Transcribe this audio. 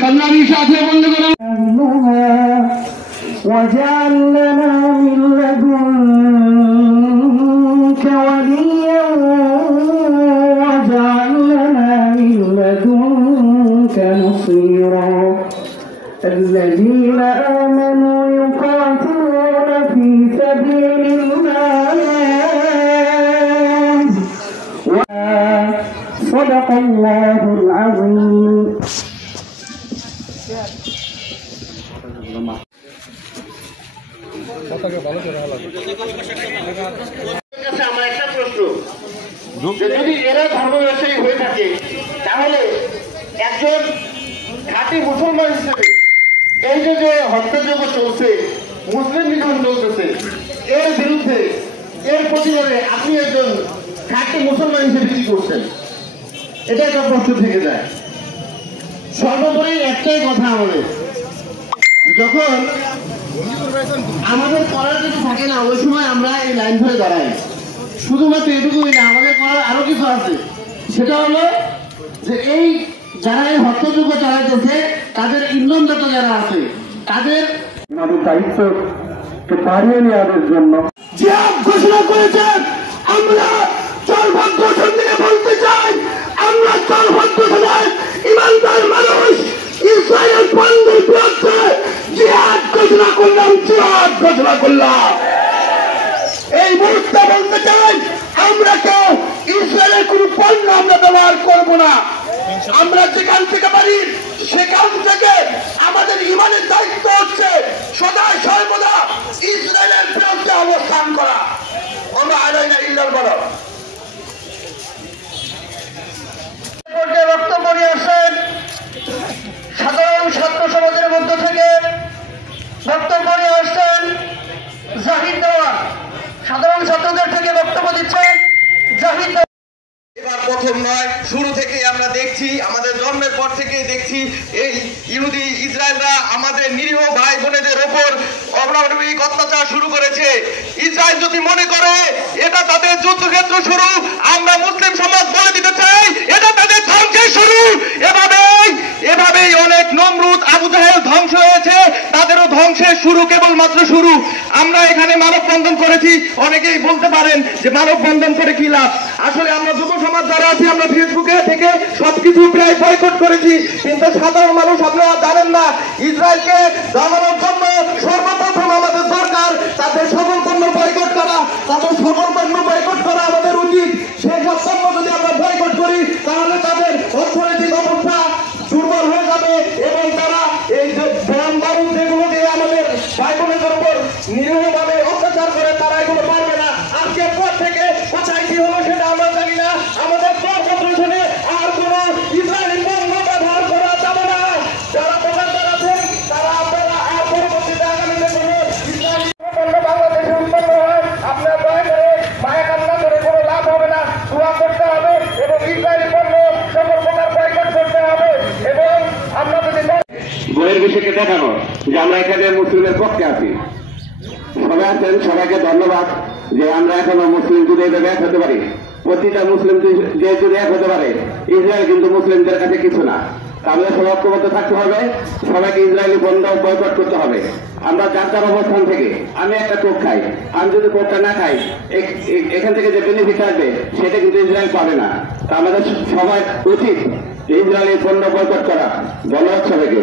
সংগ্রামী সাথে বন্ধু করুন واجعل لنا من لدنك وليا واجعل لنا من لدنك نصيرا الذين آمنوا يقاتلون في سبيل الله صدق الله العظيم আমার একটা প্রশ্ন, যদি এরা ধর্ম ব্যবসায়ী হয়ে থাকে তাহলে একজন খাঁটি মুসলমান হিসেবে এই যে হত্যাযজ্ঞ চলছে, মুসলিম নিধন চলতেছে, এর বিরুদ্ধে এর প্রতিবাদে আপনি একজন খাঁটি মুসলমান হিসেবে কি করছেন? এটা একটা প্রশ্ন থেকে যায়। সর্বোপরি একটাই কথা, যখন আমাদের করার কিছু থাকে না ওই সময় আমরা এই লাইন ধরে দাঁড়াই। শুধুমাত্র এটুকুই না, আমাদের করার আরো কিছু আছে। সেটা হলো যে এই যারা এই হত্যাযজ্ঞ চালাইতেছে তাদের ইন্ধনদাতা যারা আছে তাদের দায়িত্বকে পাড়িয়ে নেওয়ার জন্য জিহাদ ঘোষণা করেছেন। আমরা চলভাগ গঠন দিয়ে বলতে চাই, আমরা চলভাগ গঠনের ইমানদার মানুষ ইসরায়েল পণ্যের বিরুদ্ধে জিহাদ ঘোষণা করলাম, জিহাদ ঘোষণা করলাম। এই মুহূর্তে বলতে চাই, আমরা কেউ ইসরায়েলের কোন পণ্য আমরা ব্যবহার করবো না। আমরা যেখান থেকে পারি সেখান থেকে আমাদের ইমানের দায়িত্ব হচ্ছে সদা সর্বদা ইসরায়েলের বিরুদ্ধে অবস্থান করা। আমরা আলাইনা ইল্লাল বলা বক্তব্য নিয়ে আসেন সাধারণ ছাত্র সমাজের মধ্য থেকে বক্তব্য নিয়ে আসছেন জাহিদ দেওয়ান। সাধারণ ছাত্রদের থেকে বক্তব্য দিচ্ছেন জাহিদ। এবার প্রথম নয়, শুরু থেকেই আমরা দেখছি, আমাদের জন্মের পর থেকেই দেখছি এই ইহুদি ইসরায়েলরা আমাদের নিরীহ ভাই বোনেদের ওপর অমানবিক অত্যাচার শুরু করেছে। ইসরায়েল যদি মনে করে এটা তাদের যুদ্ধক্ষেত্র শুরু, আমরা মুসলিম সমাজ বলে দিতে চাই এটা তাদের ধ্বংসের শুরু। এভাবেই অনেক নমরুদ আবু জাহেল ধ্বংস হয়েছে, তাদেরও ধ্বংসের শুরু, কেবলমাত্র শুরু। আমরা এখানে মানববন্ধন করেছি। অনেকেই বলতে পারেন যে মানববন্ধন করে কি লাভ? আসলে আমরা যুব সমাজ যারা আছি আমরা ফেসবুকে থেকে সবকিছু প্রায় বয়কট করেছি, কিন্তু সাধারণ মানুষ আপনারা জানেন না। ইসরায়েলকে জানানোর জন্য সর্বপ্রথম আমাদের দরকার তাদের সকল পণ্য বয়কট করা, তাদের সকল পণ্য বয়কট করা আমাদের উচিত। সেই সব পণ্য যদি আমরা বয়কট করি তাহলে তাদের অর্থনৈতিক অবস্থা দুর্বল হয়ে যাবে এবং তারা এই যে ব্যায়াম বারুদ যেগুলো দিয়ে আমাদের ভাই বোনেদের উপর নিরীহভাবে অত্যাচার করে তারা এগুলো পারবে না। আজকের পর থেকে কোথায় কি হলো সেটা আমরা জানি না। আমাদের দরপত্র শুনে আর কোন ইসরায়েলি পণ্য ব্যবহার করা যাবে না। যারা দোকানদার আছেন তারা আপনারা আর পরবর্তীতে আগামীতে কোনো ইসরায়েলি পণ্য বাংলাদেশে উৎপন্ন হয় আপনারা দয়া করে মায়া কান্না করে কোনো লাভ হবে না। দোয়া করতে হবে এবং ইসরায়েলি পণ্য সকল প্রকার বয়কট করতে হবে। এবং আমরা যদি বইয়ের বিষয়কে দেখানো যে আমরা এখানে মুসলিমের পক্ষে আছি, সবাই আছেন, সবাইকে ধন্যবাদ যে আমরা এখনো মুসলিম যদি এভাবে এক হতে পারি। প্রতিটা মুসলিম যে যদি এক হতে পারে, ইসরায়েল কিন্তু মুসলিমদের কাছে কিছু না। আমাদের সবাই ঐক্যবদ্ধ থাকতে হবে, সবাইকে ইসরায়েলি পণ্য বয়কট করতে হবে। আমরা যার যার অবস্থান থেকে, আমি একটা কোক খাই, আমি যদি কোকটা না খাই এখান থেকে যে বেনিফিট আসবে সেটা কিন্তু ইসরায়েল পাবে না। তা আমাদের সবাই উচিত ইসরায়েলি পণ্য বয়কট করা। ধন্যবাদ সবাইকে।